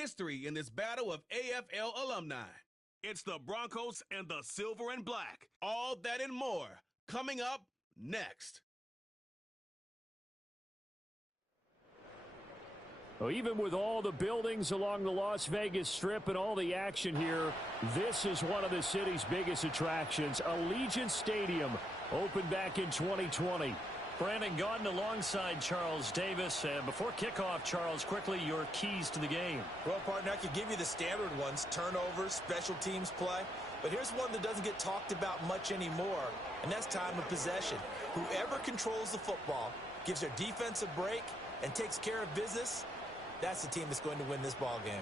history in this battle of AFL alumni. It's the Broncos and the Silver and Black. All that and more coming up next. Well, even with all the buildings along the Las Vegas Strip and all the action here, this is one of the city's biggest attractions. Allegiant Stadium opened back in 2020. Brandon Gaudin alongside Charles Davis. And before kickoff, Charles, quickly your keys to the game. Well, partner, I could give you the standard ones, turnovers, special teams play. But here's one that doesn't get talked about much anymore, and that's time of possession. Whoever controls the football, gives their defense a break, and takes care of business, that's the team that's going to win this ball game.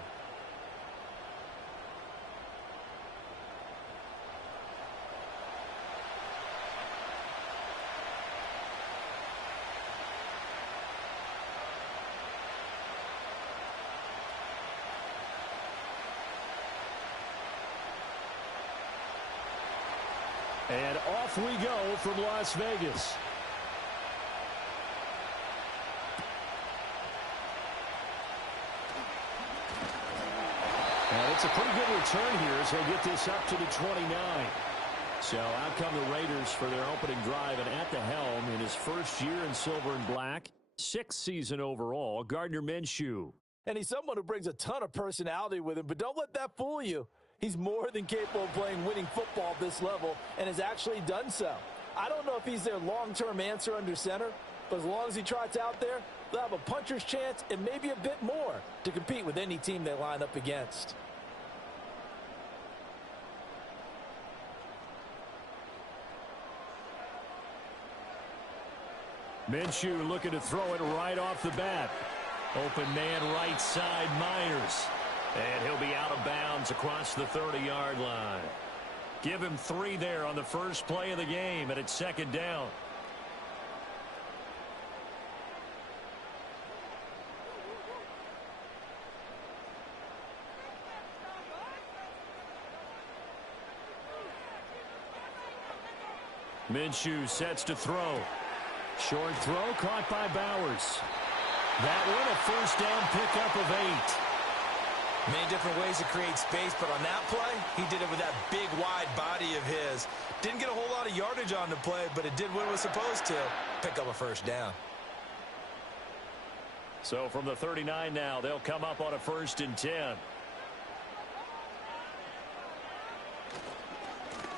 And off we go from Las Vegas. And it's a pretty good return here as they get this up to the 29. So out come the Raiders for their opening drive, and at the helm in his first year in silver and black, 6th season overall, Gardner Minshew. And he's someone who brings a ton of personality with him, but don't let that fool you. He's more than capable of playing winning football at this level and has actually done so. I don't know if he's their long-term answer under center, but as long as he trots out there, they'll have a puncher's chance and maybe a bit more to compete with any team they line up against. Minshew looking to throw it right off the bat. Open man right side, Myers. And he'll be out of bounds across the 30-yard line. Give him 3 there on the first play of the game, and it's second down. Minshew sets to throw. Short throw caught by Bowers. That one a first down pickup of 8. Many different ways to create space, but on that play, he did it with that big, wide body of his. Didn't get a whole lot of yardage on the play, but it did what it was supposed to. Pick up a first down. So from the 39 now, they'll come up on a 1st and 10.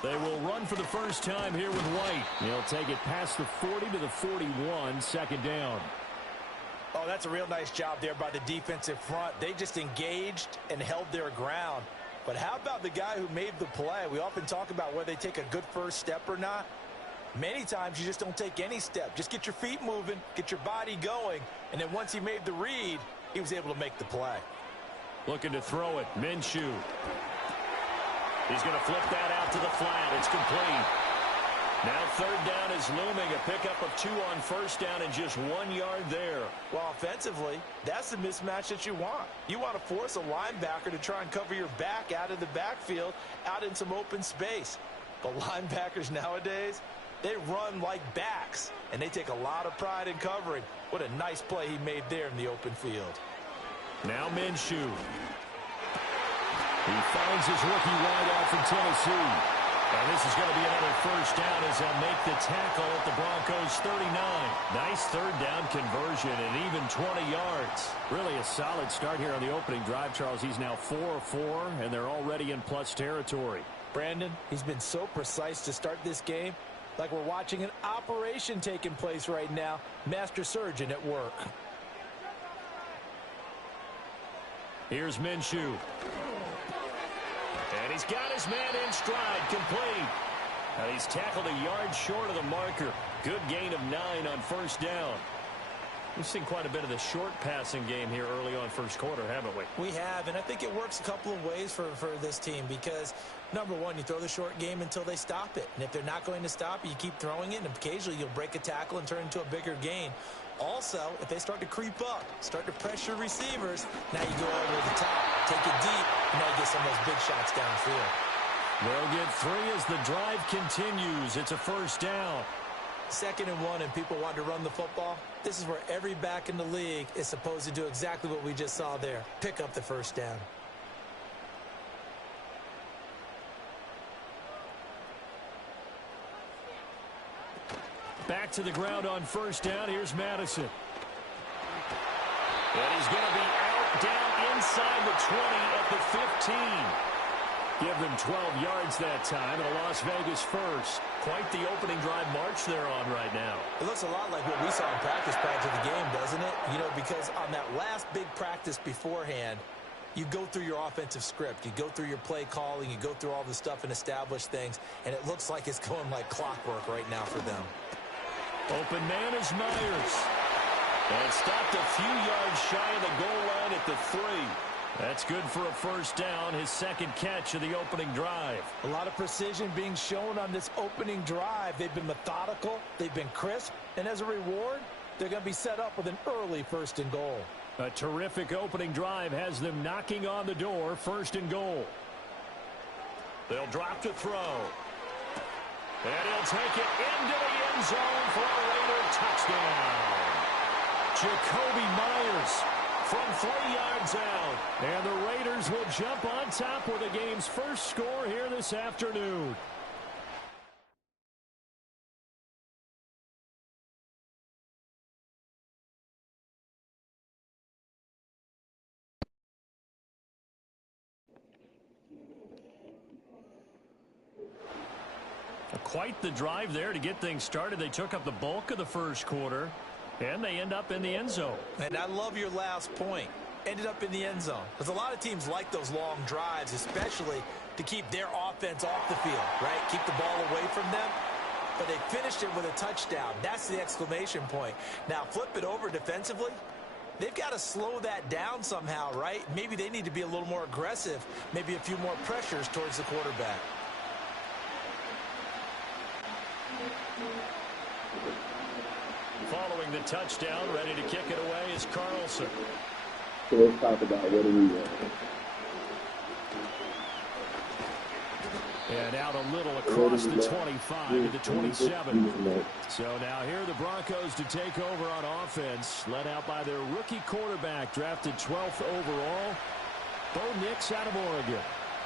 They will run for the first time here with White. He'll take it past the 40 to the 41, second down. Oh, that's a real nice job there by the defensive front. They just engaged and held their ground. But how about the guy who made the play? We often talk about whether they take a good first step or not. Many times you just don't take any step. Just get your feet moving, get your body going, and then once he made the read, he was able to make the play. Looking to throw it, Minshew. He's going to flip that out to the flat. It's complete. Now 3rd down is looming. A pickup of 2 on first down and just 1 yard there. Well, offensively, that's the mismatch that you want. You want to force a linebacker to try and cover your back out of the backfield, out in some open space. But linebackers nowadays, they run like backs, and they take a lot of pride in covering. What a nice play he made there in the open field. Now Minshew. He finds his rookie wideout from Tennessee. And this is going to be another first down as they'll make the tackle at the Broncos 39. Nice 3rd down conversion and even 20 yards. Really a solid start here on the opening drive, Charles. He's now 4 of 4, and they're already in plus territory. Brandon, he's been so precise to start this game, like we're watching an operation taking place right now. Master surgeon at work. Here's Minshew. And he's got his man in stride, complete. And he's tackled a yard short of the marker. Good gain of 9 on first down. We've seen quite a bit of the short passing game here early on first quarter, haven't we? We have, and I think it works a couple of ways for this team because, number one, you throw the short game until they stop it. And if they're not going to stop it, you keep throwing it, and occasionally you'll break a tackle and turn it into a bigger gain. Also, if they start to creep up, start to pressure receivers, now you go over the top, take it deep, and now you get some of those big shots downfield. They'll get 3 as the drive continues. It's a first down. 2nd and 1 and people want to run the football, this is where every back in the league is supposed to do exactly what we just saw there. Pick up the first down. Back to the ground on first down. Here's Madison. And he's going to be out down inside the 20 at the 15. Give them 12 yards that time, and a Las Vegas first. Quite the opening drive march they're on right now. It looks a lot like what we saw in practice prior to the game, doesn't it? You know, because on that last big practice beforehand, you go through your offensive script. You go through your play calling. You go through all the stuff and establish things, and it looks like it's going like clockwork right now for them. Open man is Myers. And stopped a few yards shy of the goal line at the 3. That's good for a first down, his second catch of the opening drive. A lot of precision being shown on this opening drive. They've been methodical, they've been crisp, and as a reward, they're going to be set up with an early 1st and goal. A terrific opening drive has them knocking on the door, 1st and goal. They'll drop to throw. And he'll take it into the end zone for a Raider touchdown. Jacoby Myers from 3 yards out. And the Raiders will jump on top with the game's first score here this afternoon. Quite the drive there to get things started. They took up the bulk of the first quarter, and they end up in the end zone. And I love your last point. Ended up in the end zone. Because a lot of teams like those long drives, especially to keep their offense off the field, right? Keep the ball away from them. But they finished it with a touchdown. That's the exclamation point. Now, flip it over defensively. They've got to slow that down somehow, right? Maybe they need to be a little more aggressive. Maybe a few more pressures towards the quarterback. Following the touchdown, ready to kick it away is Carlson. So let's talk about what do we want. And out a little across the 25 to the 27. So now here are the Broncos to take over on offense, led out by their rookie quarterback, drafted 12th overall, Bo Nix out of Oregon.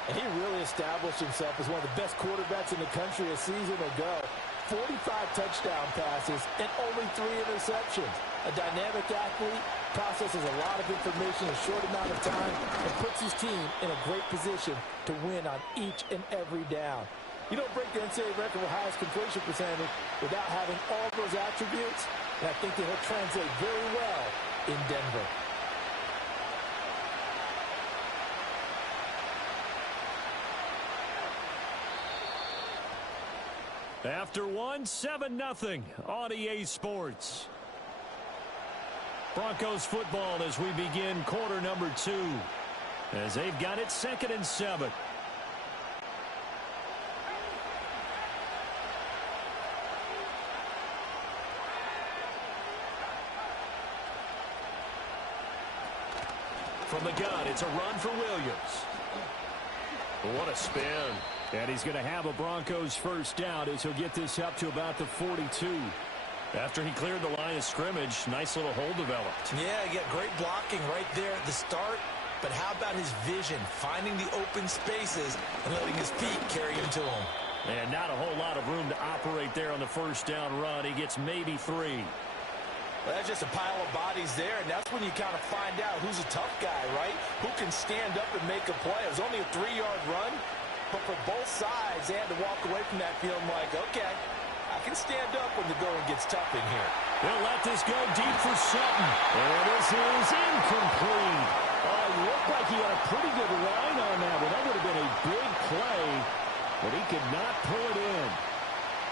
And he really established himself as one of the best quarterbacks in the country a season ago. 45 touchdown passes and only 3 interceptions. A dynamic athlete, processes a lot of information in a short amount of time and puts his team in a great position to win on each and every down. You don't break the NCAA record for highest completion percentage without having all those attributes, and I think that he'll translate very well in Denver. After one, 7-0 on EA Sports. Broncos football as we begin quarter number 2. As they've got it 2nd and 7. From the gun, it's a run for Williams. What a spin. And he's going to have a Broncos first down as he'll get this up to about the 42. After he cleared the line of scrimmage, nice little hole developed. Yeah, he got great blocking right there at the start. But how about his vision, finding the open spaces and letting his feet carry him to him? And not a whole lot of room to operate there on the first down run. He gets maybe 3. Well, that's just a pile of bodies there, and that's when you kind of find out who's a tough guy, right? Who can stand up and make a play. It was only a 3-yard run, but for both sides, they had to walk away from that feeling like, okay, I can stand up when the going gets tough in here. They'll let this go deep for Sutton. And this is incomplete. Oh, it looked like he had a pretty good line on that one. That would have been a big play, but he could not pull it in.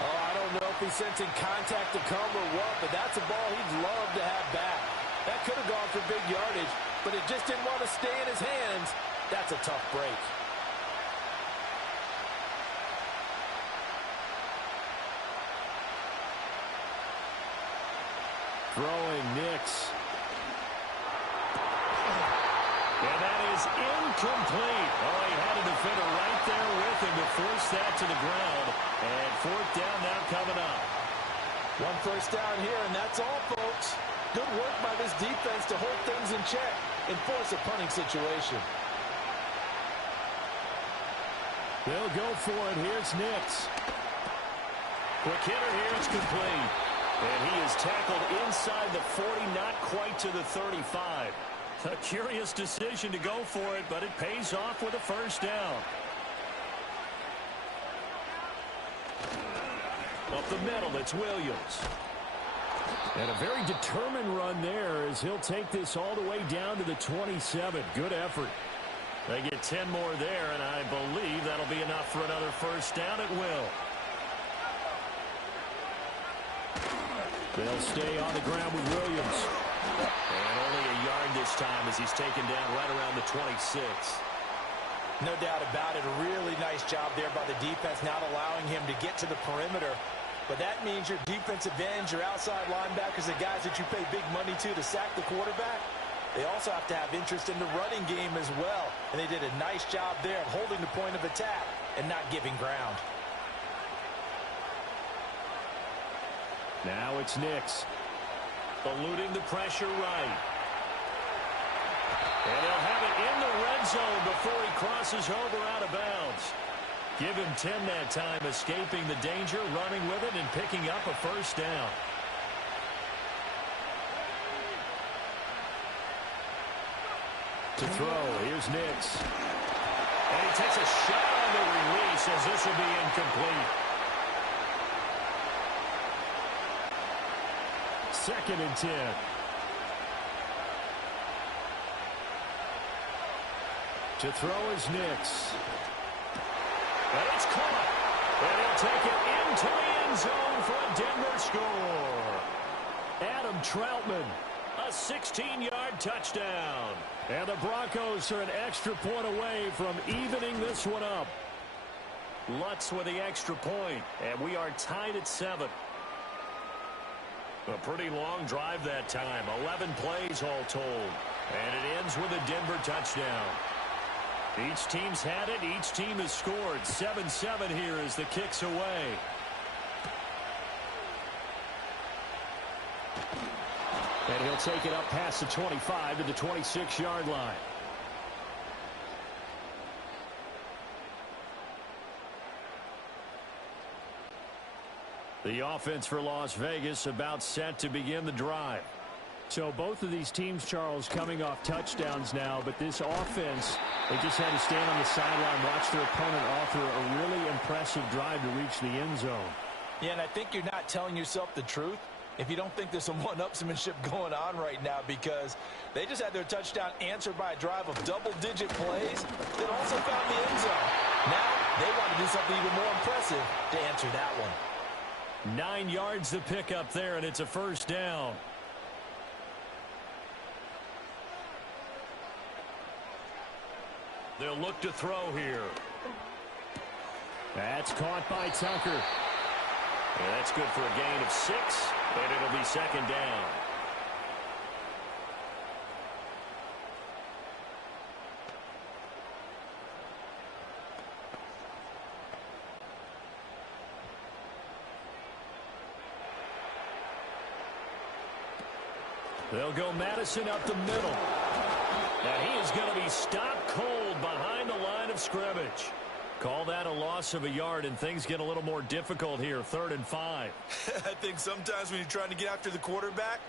Oh, I don't know if he's sensing contact to come or what, but that's a ball he'd love to have back. That could have gone for big yardage, but it just didn't want to stay in his hands. That's a tough break. Throwing Nix. And that is incomplete. Oh, he had a defender right there with him to force that to the ground. And 4th down now coming up. One first down here, and that's all, folks. Good work by this defense to hold things in check and force a punting situation. They'll go for it. Here's Nix. Quick hitter here. It's complete. And he is tackled inside the 40, not quite to the 35. A curious decision to go for it, but it pays off with a first down. Up the middle, it's Williams. And a very determined run there as he'll take this all the way down to the 27. Good effort. They get 10 more there, and I believe that'll be enough for another first down at will. They'll stay on the ground with Williams. And only a yard this time as he's taken down right around the 26. No doubt about it. A really nice job there by the defense, not allowing him to get to the perimeter. But that means your defensive ends, your outside linebackers, the guys that you pay big money to sack the quarterback, they also have to have interest in the running game as well. And they did a nice job there of holding the point of attack and not giving ground. Now it's Nix. Eluding the pressure right. And he'll have it in the red zone before he crosses over out of bounds. Give him 10 that time, escaping the danger, running with it, and picking up a first down. To throw, here's Nix. And he takes a shot on the release as this will be incomplete. 2nd and 10. To throw is Nix. And it's caught. And he'll take it into the end zone for a Denver score. Adam Troutman, a 16-yard touchdown. And the Broncos are an extra point away from evening this one up. Lutz with the extra point, and we are tied at 7. A pretty long drive that time, 11 plays all told. And it ends with a Denver touchdown. Each team's had it. Each team has scored. 7-7 here as the kick's away. And he'll take it up past the 25 to the 26-yard line. The offense for Las Vegas about set to begin the drive. So both of these teams, Charles, coming off touchdowns now, but this offense, they just had to stand on the sideline, watch their opponent offer a really impressive drive to reach the end zone. Yeah, and I think you're not telling yourself the truth if you don't think there's some one-upsmanship going on right now, because they just had their touchdown answered by a drive of double-digit plays that also found the end zone. Now they want to do something even more impressive to answer that one. 9 yards to pick up there, and it's a first down. They'll look to throw here. That's caught by Tucker. And that's good for a gain of 6, and it'll be second down. They'll go Madison up the middle. And he is going to be stopped cold behind the line of scrimmage. Call that a loss of a yard, and things get a little more difficult here. 3rd and 5. I think sometimes when you're trying to get after the quarterback,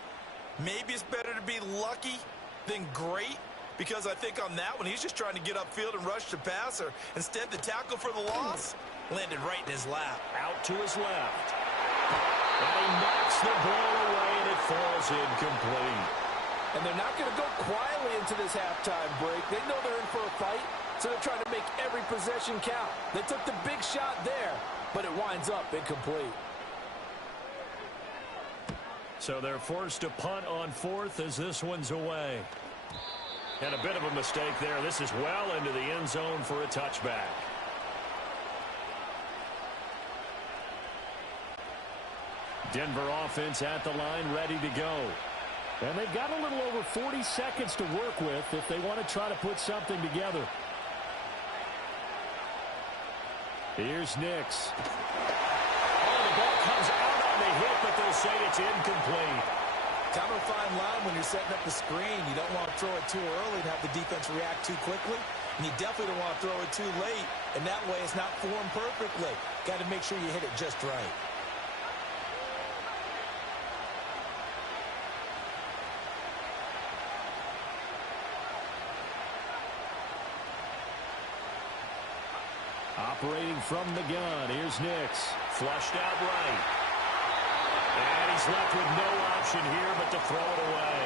maybe it's better to be lucky than great, because I think on that one, he's just trying to get upfield and rush the passer. Instead, the tackle for the loss landed right in his lap. Out to his left. And he knocks the ball away, and it falls incomplete. And they're not going to go quietly into this halftime break. They know they're in for a fight, so they're trying to make every possession count. They took the big shot there, but it winds up incomplete. So they're forced to punt on 4th as this one's away. And a bit of a mistake there. This is well into the end zone for a touchback. Denver offense at the line, ready to go. And they've got a little over 40 seconds to work with if they want to try to put something together. Here's Nix. Oh, the ball comes out trying to hit, but they'll say it's incomplete. Kind of a fine line when you're setting up the screen. You don't want to throw it too early and have the defense react too quickly. And you definitely don't want to throw it too late. And that way it's not formed perfectly. Got to make sure you hit it just right. Operating from the gun, here's Nix. Flushed out right. And he's left with no option here but to throw it away.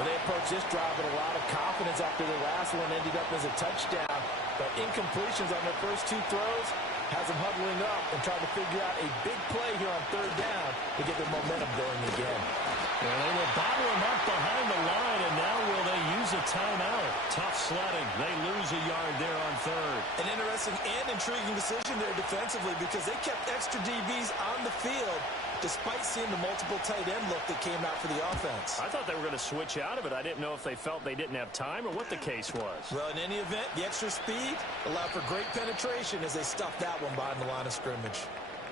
Well, they approached this drive with a lot of confidence after the last one ended up as a touchdown. But incompletions on their first two throws has them huddling up and trying to figure out a big play here on third down to get their momentum going again. Well, they will bottle him up behind the line, and now will they use a timeout? Tough sledding. They lose a yard there on third. An interesting and intriguing decision there defensively because they kept extra DBs on the field despite seeing the multiple tight end look that came out for the offense. I thought they were going to switch out of it. I didn't know if they felt they didn't have time or what the case was. Well, in any event, the extra speed allowed for great penetration as they stuffed that one behind the line of scrimmage.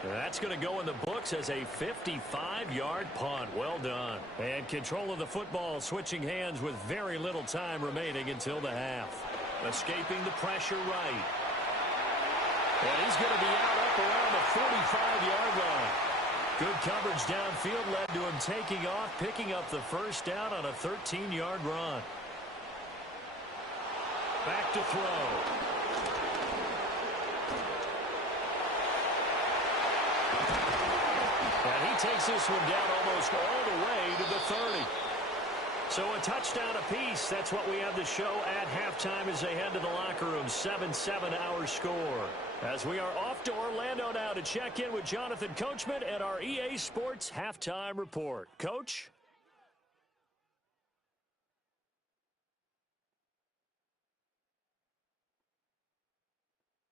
That's going to go in the books as a 55-yard punt. Well done. And control of the football switching hands with very little time remaining until the half. Escaping the pressure right. And he's going to be out up around the 45-yard line. Good coverage downfield led to him taking off, picking up the first down on a 13-yard run. Back to throw. And he takes this one down almost all the way to the 30. So a touchdown apiece. That's what we have to show at halftime as they head to the locker room. 7-7 our score. As we are off to Orlando now to check in with Jonathan Coachman and our EA Sports Halftime Report. Coach?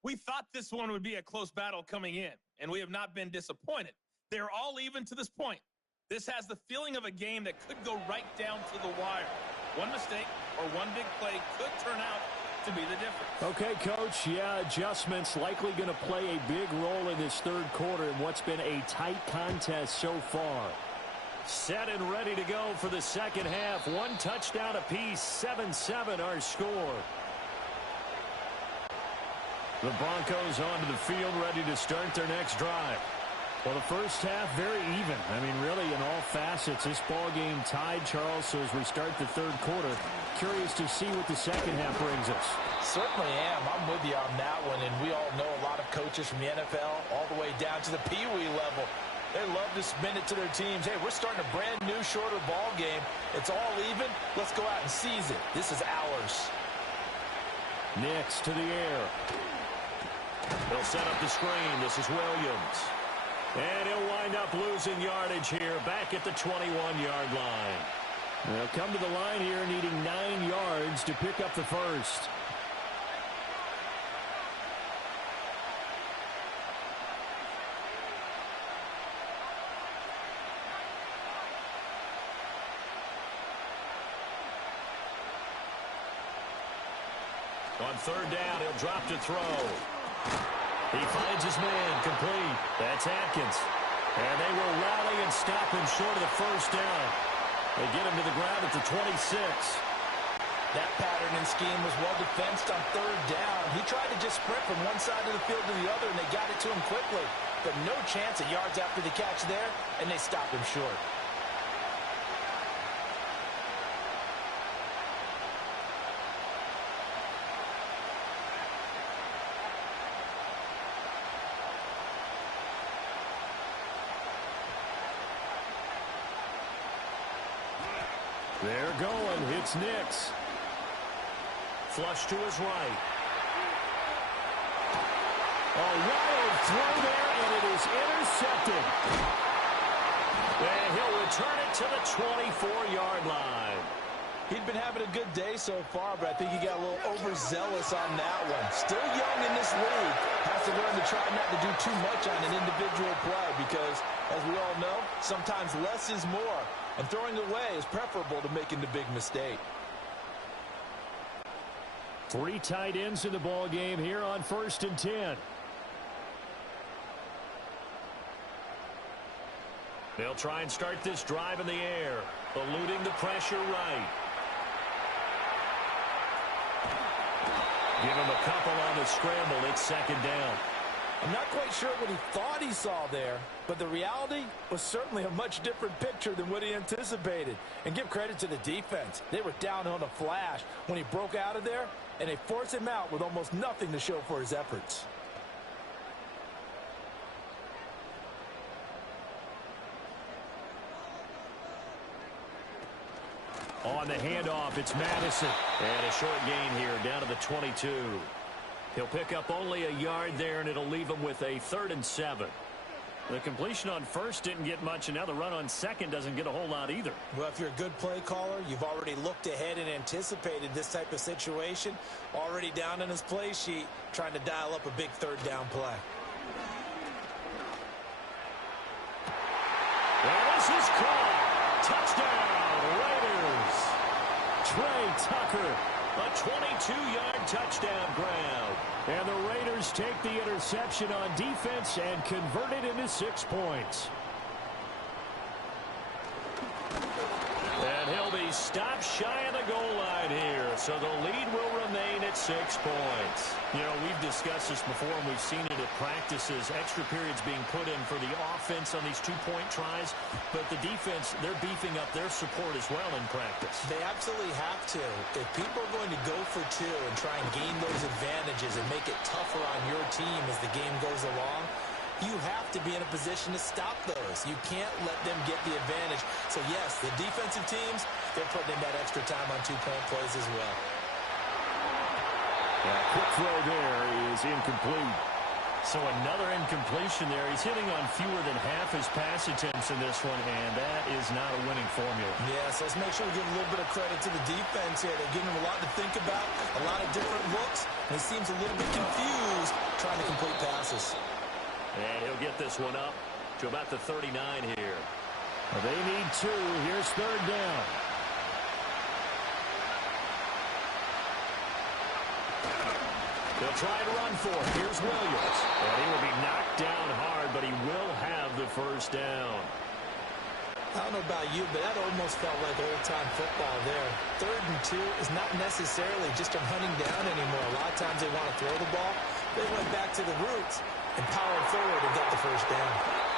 We thought this one would be a close battle coming in, and we have not been disappointed. They're all even to this point. This has the feeling of a game that could go right down to the wire. One mistake or one big play could turn out to be the difference. Okay, Coach. Yeah, adjustments likely going to play a big role in this third quarter in what's been a tight contest so far. Set and ready to go for the second half. One touchdown apiece. 7-7 our score. The Broncos onto the field, ready to start their next drive. Well, the first half, very even. I mean, really, in all facets, this ball game tied, Charles. So as we start the third quarter, curious to see what the second half brings us. Certainly am. I'm with you on that one. And we all know a lot of coaches from the NFL all the way down to the Pee-wee level. They love to spin it to their teams. Hey, we're starting a brand new, shorter ball game. It's all even. Let's go out and seize it. This is ours. Next to the air. They'll set up the screen. This is Williams. And he'll wind up losing yardage here back at the 21-yard line. They'll come to the line here needing 9 yards to pick up the first. On third down, he'll drop to throw. He finds his man, complete. That's Atkins. And they will rally and stop him short of the first down. They get him to the ground at the 26. That pattern and scheme was well defensed on third down. He tried to just sprint from one side of the field to the other, and they got it to him quickly. But no chance at yards after the catch there, and they stopped him short. They're going. It's Nix. Flush to his right. A wild throw there, and it is intercepted. And he'll return it to the 24-yard line. He'd been having a good day so far, but I think he got a little overzealous on that one. Still young in this league. Has to learn to try not to do too much on an individual play because, as we all know, sometimes less is more. And throwing away is preferable to making the big mistake. 3 tight ends in the ball game here on 1st and 10. They'll try and start this drive in the air, eluding the pressure right. Give him a couple on the scramble. It's second down. I'm not quite sure what he thought he saw there, but the reality was certainly a much different picture than what he anticipated. And give credit to the defense. They were down on a flash when he broke out of there, and they forced him out with almost nothing to show for his efforts. On the handoff, it's Madison. And a short gain here, down to the 22. He'll pick up only a yard there, and it'll leave him with a 3rd and 7. The completion on first didn't get much, and now the run on second doesn't get a whole lot either. Well, if you're a good play caller, you've already looked ahead and anticipated this type of situation. Already down in his play sheet, trying to dial up a big 3rd down play. Well, this is caught. Touchdown, Raiders. Trey Tucker, a 22-yard touchdown grab. And the Raiders take the interception on defense and convert it into 6 points. And he'll be stopped shy of the goal line here, so the lead will remain at 6 points. You know, we've discussed this before, and we've seen it at practices, extra periods being put in for the offense on these 2-point tries, but the defense, they're beefing up their support as well in practice. They absolutely have to. If people are going to go for 2 and try and gain those advantages and make it tougher on your team as the game goes along, you have to be in a position to stop those. You can't let them get the advantage. So, yes, the defensive teams, they're putting in that extra time on 2-point plays as well. Quick throw there is incomplete. So another incompletion there. He's hitting on fewer than half his pass attempts in this one, and that is not a winning formula. Yes, let's make sure we give a little bit of credit to the defense here. They're giving him a lot to think about, a lot of different looks, and he seems a little bit confused trying to complete passes. And he'll get this one up to about the 39 here. Well, they need 2. Here's 3rd down. They'll try to run for it. Here's Williams. And he will be knocked down hard, but he will have the 1st down. I don't know about you, but that almost felt like old-time football there. 3rd and 2 is not necessarily just a hunting down anymore. A lot of times they want to throw the ball. They went back to the roots and powered forward and got the 1st down.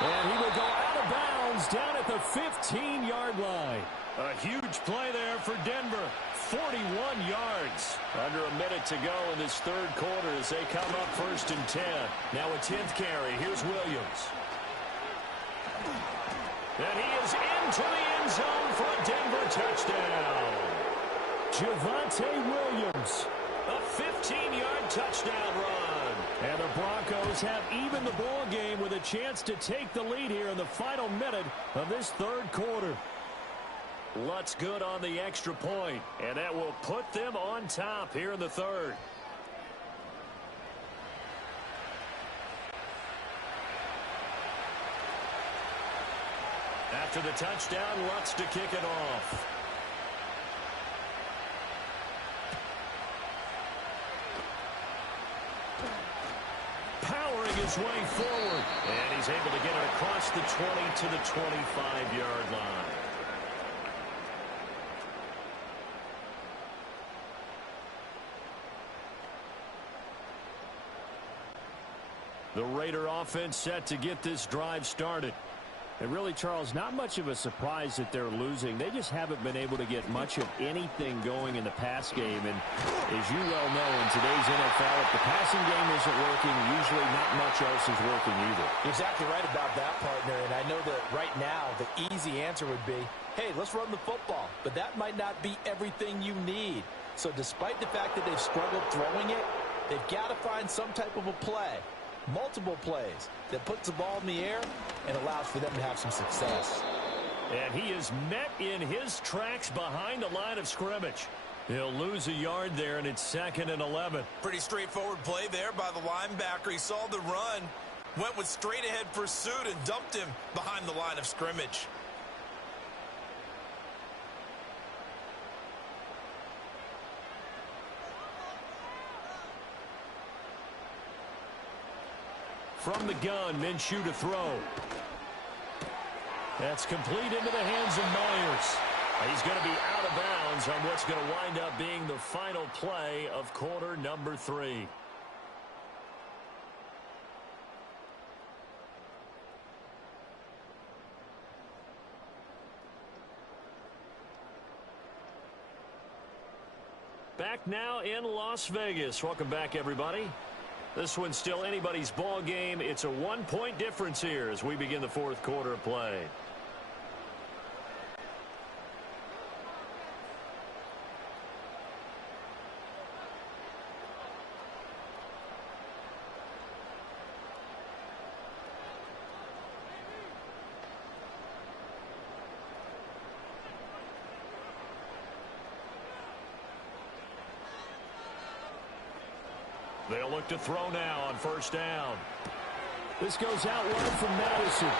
And he will go out of bounds down at the 15-yard line. A huge play there for Denver. 41 yards. Under a minute to go in this 3rd quarter as they come up 1st and 10. Now a 10th carry. Here's Williams. And he is into the end zone for a Denver touchdown. Javonte Williams. A 15-yard touchdown run. And the Broncos have evened the ball game with a chance to take the lead here in the final minute of this 3rd quarter. Lutz good on the extra point, and that will put them on top here in the 3rd. After the touchdown, Lutz to kick it off. Powering his way forward, and he's able to get it across the 20 to the 25-yard line. The Raider offense set to get this drive started. And really, Charles, not much of a surprise that they're losing. They just haven't been able to get much of anything going in the pass game. And as you well know, in today's NFL, if the passing game isn't working, usually not much else is working either. You're exactly right about that, partner. And I know that right now the easy answer would be, hey, let's run the football. But that might not be everything you need. So despite the fact that they've struggled throwing it, they've got to find some type of a play. Multiple plays that puts the ball in the air and allows for them to have some success. And he is met in his tracks behind the line of scrimmage. He'll lose a yard there, and it's 2nd and 11. Pretty straightforward play there by the linebacker. He saw the run, went with straight-ahead pursuit, and dumped him behind the line of scrimmage. From the gun, Minshew to throw. That's complete into the hands of Myers. He's going to be out of bounds on what's going to wind up being the final play of quarter number 3. Back now in Las Vegas. Welcome back, everybody. This one's still anybody's ball game. It's a 1-point difference here as we begin the fourth quarter of play. They'll look to throw now on first down. This goes out wide from Madison.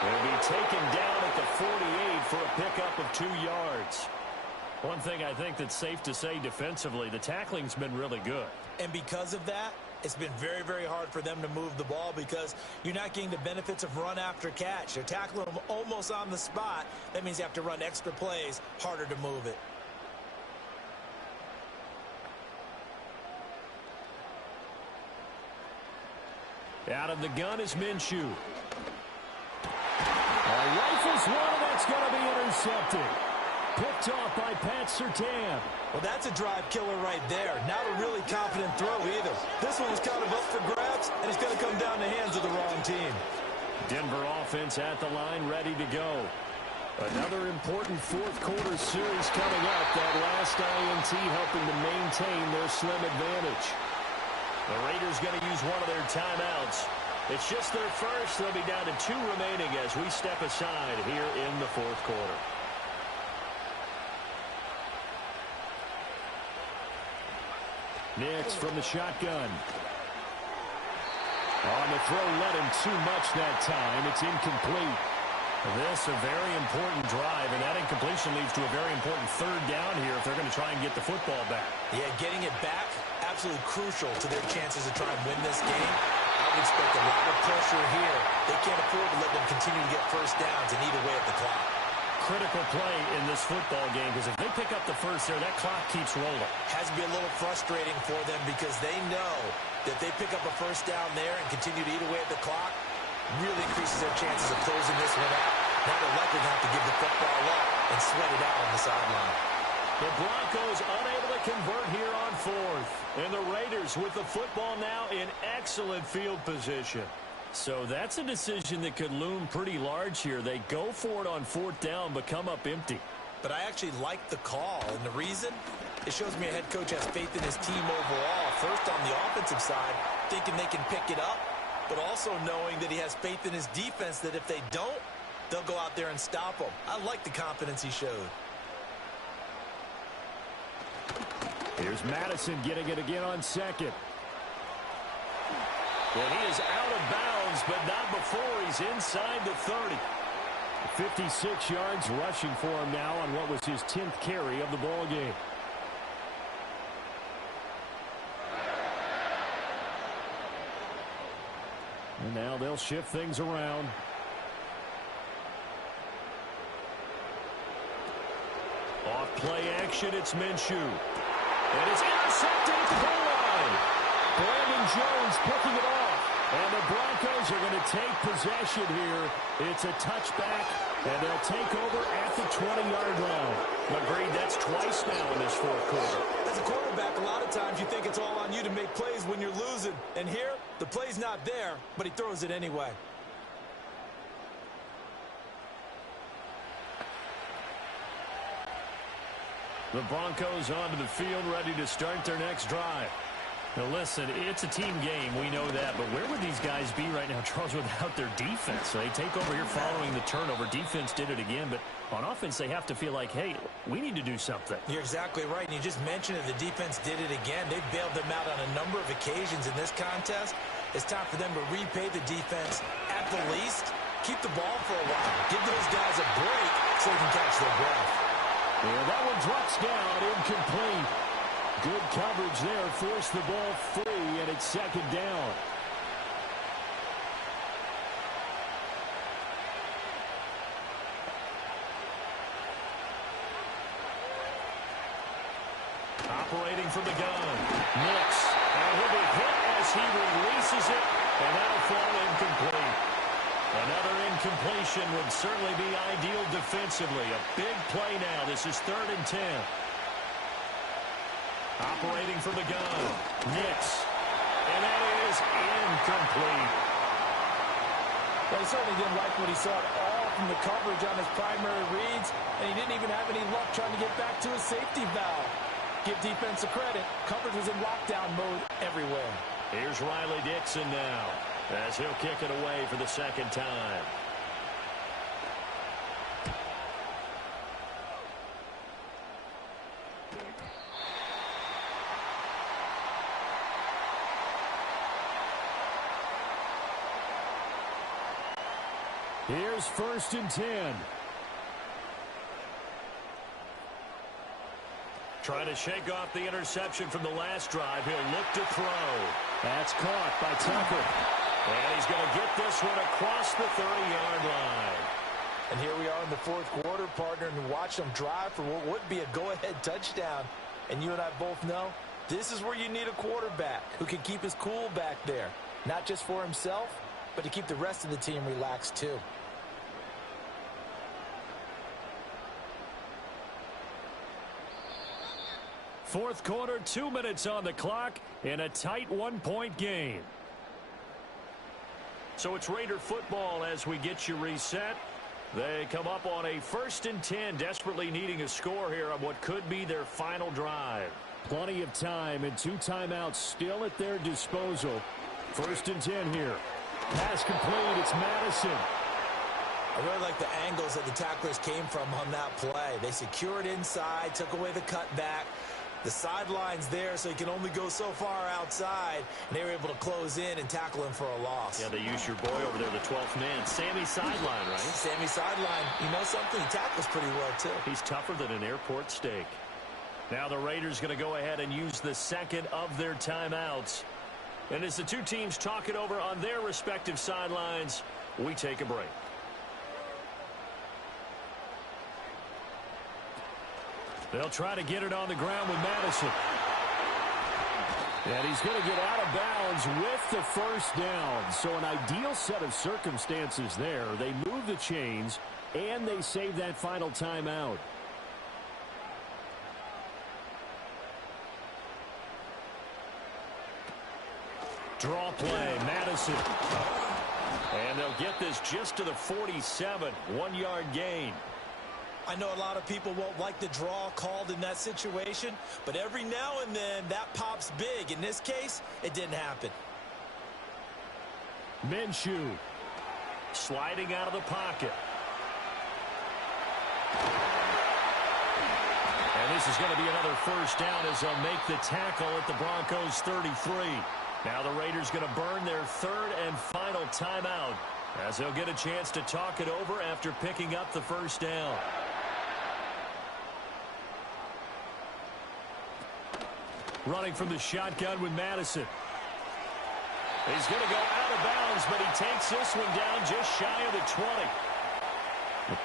They'll be taken down at the 48 for a pickup of 2 yards. One thing I think that's safe to say defensively, the tackling's been really good. And because of that, it's been very, very hard for them to move the ball because you're not getting the benefits of run after catch. They're tackling them almost on the spot. That means you have to run extra plays, harder to move it. Out of the gun is Minshew. Rifles one, and that's going to be intercepted. Picked off by Pat Surtain. Well, that's a drive killer right there. Not a really confident throw either. This one was kind of up for grabs, and it's going to come down the hands of the wrong team. Denver offense at the line, ready to go. Another important fourth quarter series coming up. That last INT helping to maintain their slim advantage. The Raiders going to use one of their timeouts. It's just their first. They'll be down to 2 remaining as we step aside here in the fourth quarter. Next from the shotgun. On the throw, let him too much that time. It's incomplete. This a very important drive, and that incompletion leads to a very important third down here if they're going to try and get the football back. Yeah, getting it back, absolutely crucial to their chances to try and win this game. I would expect a lot of pressure here. They can't afford to let them continue to get first downs and eat away at the clock. Critical play in this football game because if they pick up the first there, that clock keeps rolling. Has to be a little frustrating for them because they know that they pick up a first down there and continue to eat away at the clock, really increases their chances of closing this one out. Now they're likely going to have to give the football up and sweat it out on the sideline. The Broncos unable to convert here on fourth. And the Raiders with the football now in excellent field position. So that's a decision that could loom pretty large here. They go for it on fourth down, but come up empty. But I actually like the call, and the reason? It shows me a head coach has faith in his team overall. First on the offensive side, thinking they can pick it up, but also knowing that he has faith in his defense that if they don't, they'll go out there and stop them. I like the confidence he showed. Here's Madison getting it again on second. Well, he is out of bounds, but not before he's inside the 30. 56 yards rushing for him now on what was his 10th carry of the ball game. And now they'll shift things around. Off play action, it's Minshew. And it's intercepted at the goal line. Brandon Jones picking it off. And the Broncos are going to take possession here. It's a touchback, and they'll take over at the 20-yard line. Agreed, that's twice now in this fourth quarter. As a quarterback, a lot of times you think it's all on you to make plays when you're losing. And here, the play's not there, but he throws it anyway. The Broncos onto the field, ready to start their next drive. Now listen, it's a team game, we know that, but where would these guys be right now, Charles, without their defense? So they take over here following the turnover. Defense did it again, but on offense they have to feel like, hey, we need to do something. You're exactly right, and you just mentioned it, the defense did it again. They bailed them out on a number of occasions in this contest. It's time for them to repay the defense at the least. Keep the ball for a while. Give those guys a break so they can catch their breath. Yeah, that one drops down, incomplete. Good coverage there, forced the ball free, and it's second down. from the gun. Nix. And he'll be hit as he releases it, and that'll fall incomplete. Another incompletion would certainly be ideal defensively. A big play now. This is 3rd and 10. Operating from the gun. Nix. And that is incomplete. Well, he certainly didn't like what he saw at all from the coverage on his primary reads, and he didn't even have any luck trying to get back to his safety valve. Give defense a credit. Coverage was in lockdown mode everywhere. Here's Riley Dixon now, as he'll kick it away for the 2nd time. Here's 1st and 10. Trying to shake off the interception from the last drive. He'll look to throw. That's caught by Tucker. And he's going to get this one across the 30-yard line. And here we are in the 4th quarter, partner, and watch them drive for what would be a go-ahead touchdown. And you and I both know this is where you need a quarterback who can keep his cool back there. Not just for himself, but to keep the rest of the team relaxed too. Fourth quarter, 2 minutes on the clock in a tight 1-point game. So it's Raider football as we get you reset. They come up on a 1st and 10, desperately needing a score here on what could be their final drive. Plenty of time and 2 timeouts still at their disposal. 1st and 10 here. Pass complete. It's Madison. I really like the angles that the tacklers came from on that play. They secured inside, took away the cutback. The sideline's there, so he can only go so far outside, and they were able to close in and tackle him for a loss. Yeah, they used your boy over there, the 12th man. Sammy Sideline, right? Sammy Sideline. You know something? He tackles pretty well, too. He's tougher than an airport steak. Now the Raiders going to go ahead and use the 2nd of their timeouts. And as the 2 teams talk it over on their respective sidelines, we take a break. They'll try to get it on the ground with Madison. And he's going to get out of bounds with the 1st down. So an ideal set of circumstances there. They move the chains, and they save that final timeout. Draw play, Madison. And they'll get this just to the 47, 1-yard gain. I know a lot of people won't like the draw called in that situation, but every now and then that pops big. In this case, it didn't happen. Minshew. Sliding out of the pocket. And this is going to be another 1st down as they'll make the tackle at the Broncos 33. Now the Raiders going to burn their 3rd and final timeout as they'll get a chance to talk it over after picking up the 1st down. Running from the shotgun with Madison. He's going to go out of bounds, but he takes this one down just shy of the 20.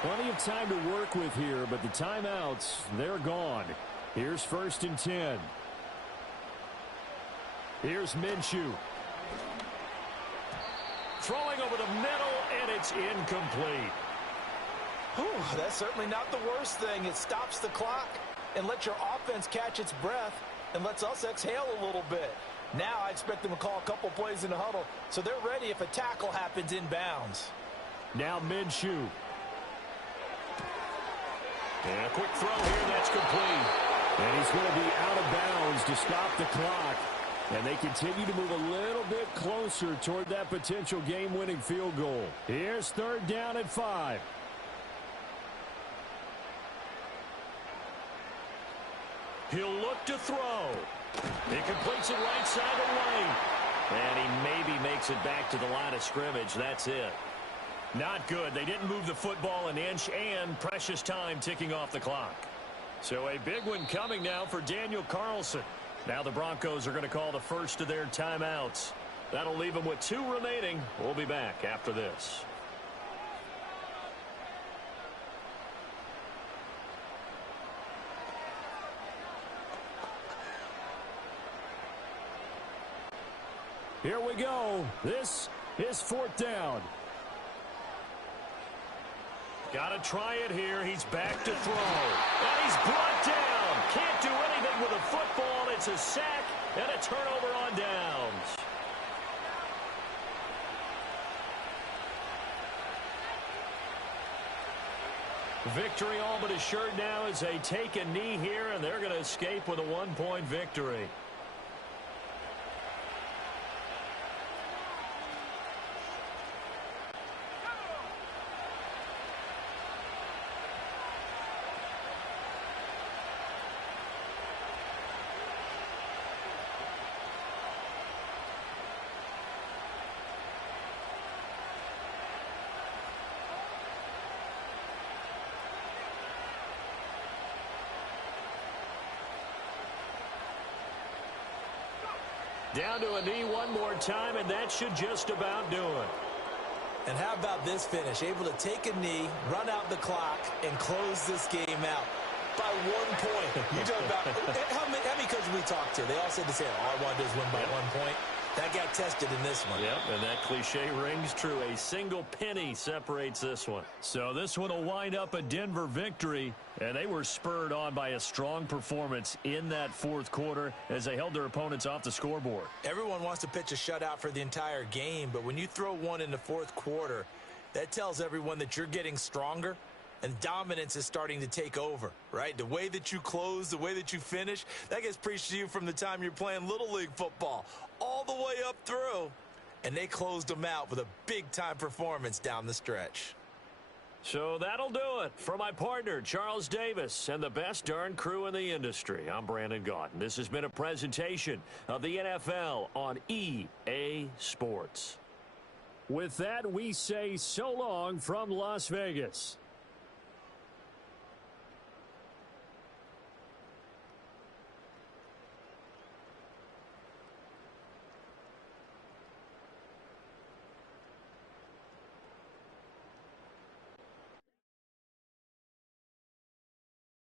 Plenty of time to work with here, but the timeouts, they're gone. Here's 1st and 10. Here's Minshew. Throwing over the middle, and it's incomplete. Whew, that's certainly not the worst thing. It stops the clock and lets your offense catch its breath and lets us exhale a little bit. Now I expect them to call a couple plays in the huddle, so they're ready if a tackle happens in bounds. Now Minshew. And a quick throw here, that's complete. And he's going to be out of bounds to stop the clock. And they continue to move a little bit closer toward that potential game-winning field goal. Here's 3rd down and 5. He'll look to throw. He completes it right side of the lane. And he maybe makes it back to the line of scrimmage. That's it. Not good. They didn't move the football an inch, and precious time ticking off the clock. So a big one coming now for Daniel Carlson. Now the Broncos are going to call the 1st of their timeouts. That'll leave them with 2 remaining. We'll be back after this. Here we go. This is 4th down. Got to try it here. He's back to throw. And he's brought down. Can't do anything with a football. It's a sack and a turnover on downs. Victory all but assured now as they take a knee here, and they're going to escape with a 1-point victory. Down to a knee one more time, and that should just about do it. And how about this finish? Able to take a knee, run out the clock, and close this game out by 1 point. You talk about how many coaches we talked to? They all said the same. All I want to do is win by 1 point. That got tested in this one. Yep, and that cliche rings true. A single penny separates this one. So this one will wind up a Denver victory, and they were spurred on by a strong performance in that 4th quarter as they held their opponents off the scoreboard. Everyone wants to pitch a shutout for the entire game, but when you throw one in the 4th quarter, that tells everyone that you're getting stronger and dominance is starting to take over, right? The way that you close, the way that you finish, that gets preached to you from the time you're playing Little League football all the way up through. And they closed them out with a big-time performance down the stretch. So that'll do it. For my partner, Charles Davis, and the best darn crew in the industry, I'm Brandon Gaudin. This has been a presentation of the NFL on EA Sports. With that, we say so long from Las Vegas.